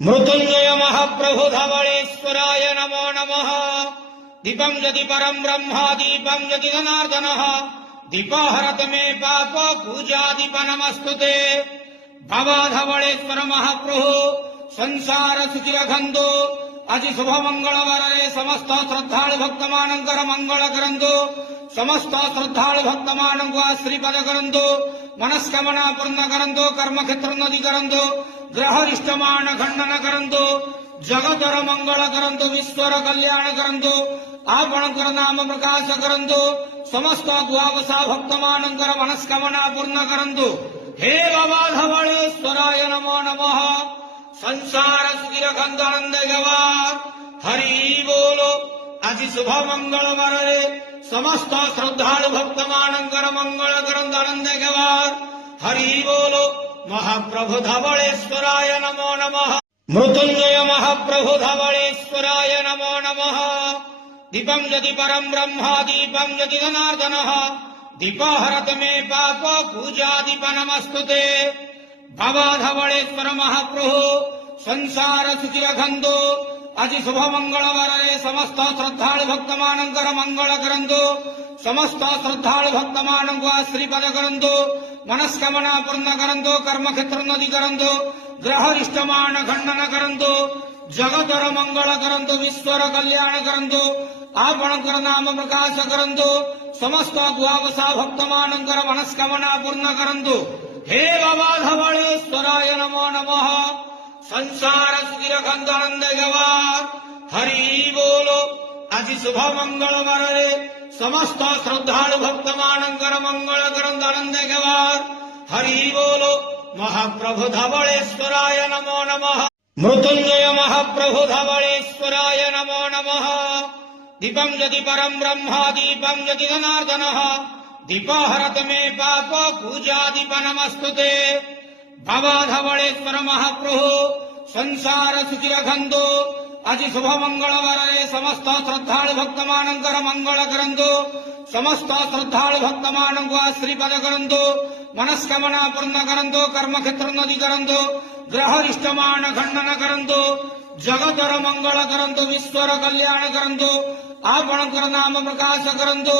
मृत्युंजय महाप्रभु धवलेश्वराय नमो नमः। दीपं यदि परं ब्रह्म दीपं यदि जनार्दनः दीपहरत मे पाप पूजा दीप नमस्तुते। बाबा धवलेश्वर महाप्रभु संसार सुचिरखंदो आज शुभ मंगलवार समस्त श्रद्धालु भक्त मानंकर मंगल करंदो। समस्त श्रद्धालु भक्त मानंको श्रीपद करंदो। मनस्कामना पूर्ण करंदो। कर्म क्षेत्र नदी करंदो। ग्रहरिष्टमान खंडन करंदो। जगतर मंगल करंदो। विश्वर कल्याण करंदो। आपणकर नाम प्रकाश करंदो। समस्त द्वादशा भक्त मानंकर मनस्कामना पूर्ण करंदो। हे बाबा धवलेश्वराय नमो नमः। संसार सुखीर खंदानंद गवार हरि बोलो। आज शुभ मंगलवार समस्त श्रद्धालु भक्त मानंकर मंगल करंदानंद गवार हरि बोलो। महाप्रभु धवलेश्वराय नमो नमः। मृत्युंजय महाप्रभु धवलेश्वराय नमो नमः। दीपं यदि परं ब्रह्म दीपं यदि जनार्दनः दीपहरत मे पाप पूजा दीप नमस्तुते। बाबा धवलेश्वर महाप्रभु संसार सुचिरखंदो आज शुभ मंगलवार समस्त श्रद्धालु भक्त मानंकर मंगल करंदो। समस्त श्रद्धालु भक्त मानंको श्रीपद करंदो। मनस्कामना पूर्ण करंदो। कर्म क्षेत्र नदी करंदो। ग्रहरिष्टमान खंडन करंदो। जगतर मंगल करंदो। विश्वर कल्याण करंदो। आपणकर नाम प्रकाश करंदो। समस्त द्वादशा भक्त मानंकर मनस्कामना पूर्ण करंदो। हे बाबा धवलेश्वराय नमो नमः। संसार सुखीर खंदानंद गवार हरि बोलो। आज शुभ मंगलवार समस्त श्रद्धालु भक्त मानंकर मंगल करंदानंद गवार हरि बोलो। महाप्रभु धवलेश्वराय नमो नमः। मृत्युंजय महाप्रभु धवलेश्वराय नमो नमः। दीपं यदि परं ब्रह्म दीपं यदि जनार्दनः दीपहरत मे पाप पूजा दीप नमस्तुते। बाबा धवलेश्वर महाप्रभु संसार सुचिरखंदो आज शुभ मंगलवार समस्त श्रद्धालु भक्त मानंकर मंगल करंदो। समस्त श्रद्धालु भक्त मानंको श्रीपद करंदो। मनस्कामना पूर्ण करंदो। कर्म क्षेत्र नदी करंदो। ग्रहरिष्टमान खंडन करंदो। जगतर मंगल करंदो। विश्वर कल्याण करंदो। आपणकर नाम प्रकाश करंदो।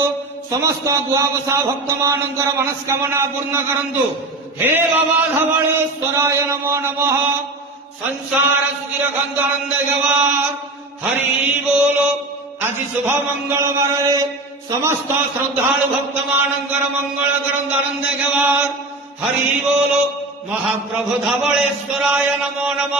समस्त द्वादशा भक्त मानंकर मनस्कामना पूर्ण करंदो। हे बाबा धवलेश्वराय नमो नमः। संसार सुखीर खंदानंद गवार हरि बोलो। आज शुभ मंगलवार समस्त श्रद्धालु भक्त मानंकर मंगल करंदानंद गवार हरि बोलो। महाप्रभु धवलेश्वराय नमो नमः।